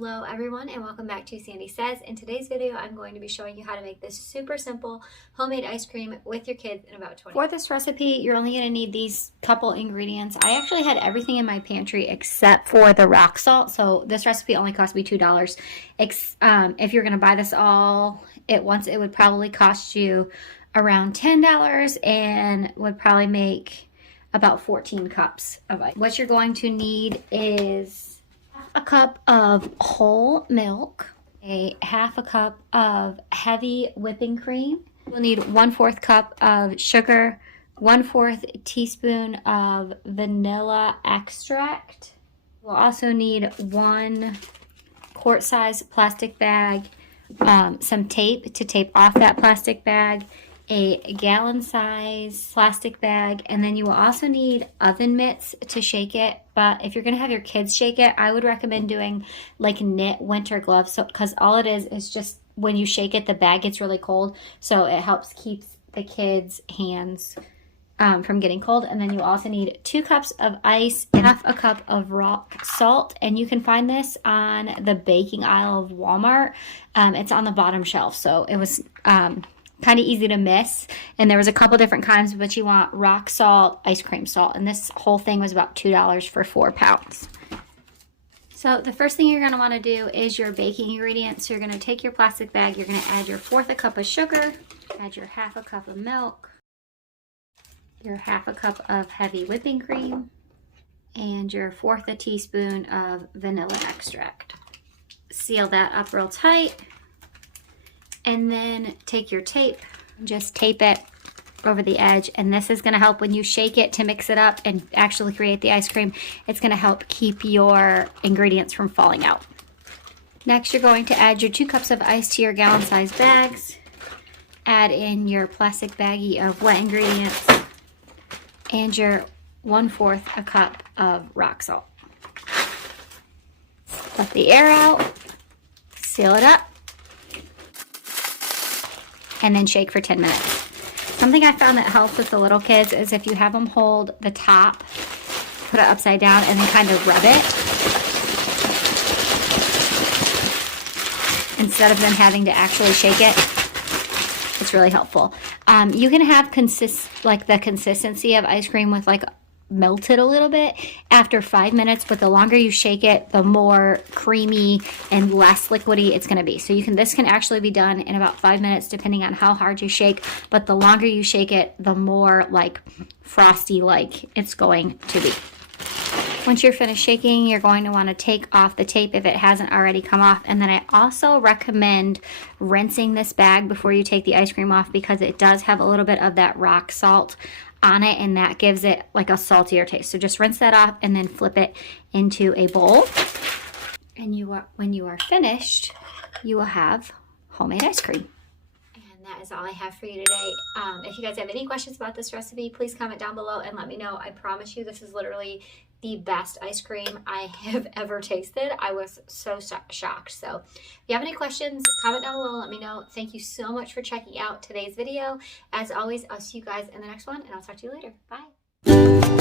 Hello everyone and welcome back to Sandy Says. In today's video I'm going to be showing you how to make this super simple homemade ice cream with your kids in about 20 minutes. For this recipe you're only going to need these couple ingredients. I actually had everything in my pantry except for the rock salt, so this recipe only cost me $2. If you're going to buy this all at once it would probably cost you around $10 and would probably make about 14 cups of ice. What you're going to need is a cup of whole milk, a half a cup of heavy whipping cream. You'll need 1/4 cup of sugar, 1/4 teaspoon of vanilla extract. We'll also need 1 quart-size plastic bag, some tape to tape off that plastic bag, a gallon-size plastic bag, and then you will also need oven mitts to shake it. But if you're going to have your kids shake it, I would recommend doing like knit winter gloves, so because all it is just when you shake it, the bag gets really cold, so it helps keep the kids' hands from getting cold. And then you also need 2 cups of ice and half a cup of rock salt, and you can find this on the baking aisle of Walmart. It's on the bottom shelf, so it was kind of easy to miss, and there was a couple different kinds, but you want rock salt, ice cream salt, and this whole thing was about $2 for 4 pounds. So the first thing you're going to want to do is your baking ingredients. So you're going to take your plastic bag, you're going to add your 1/4 cup of sugar, add your 1/2 cup of milk, your 1/2 cup of heavy whipping cream, and your 1/4 teaspoon of vanilla extract. Seal that up real tight. And then take your tape and just tape it over the edge. And this is going to help when you shake it to mix it up and actually create the ice cream. It's going to help keep your ingredients from falling out. Next, you're going to add your 2 cups of ice to your gallon-sized bags. Add in your plastic baggie of wet ingredients and your 1/4 a cup of rock salt. Let the air out, seal it up, and then shake for 10 minutes. Something I found that helps with the little kids is if you have them hold the top, put it upside down, and then kind of rub it, instead of them having to actually shake it. It's really helpful. You can have the consistency of ice cream with like melted a little bit after 5 minutes, but the longer you shake it, the more creamy and less liquidy it's going to be. So this can actually be done in about 5 minutes depending on how hard you shake, but the longer you shake it, the more like frosty like it's going to be. Once you're finished shaking, you're going to want to take off the tape if it hasn't already come off. And then I also recommend rinsing this bag before you take the ice cream off, because it does have a little bit of that rock salt on it, and that gives it like a saltier taste. So just rinse that off and then flip it into a bowl. And when you are finished, you will have homemade ice cream. And that is all I have for you today. If you guys have any questions about this recipe, please comment down below and let me know. I promise you this is literally the best ice cream I have ever tasted. I was so shocked. So if you have any questions, comment down below, let me know. Thank you so much for checking out today's video. As always, I'll see you guys in the next one, and I'll talk to you later. Bye.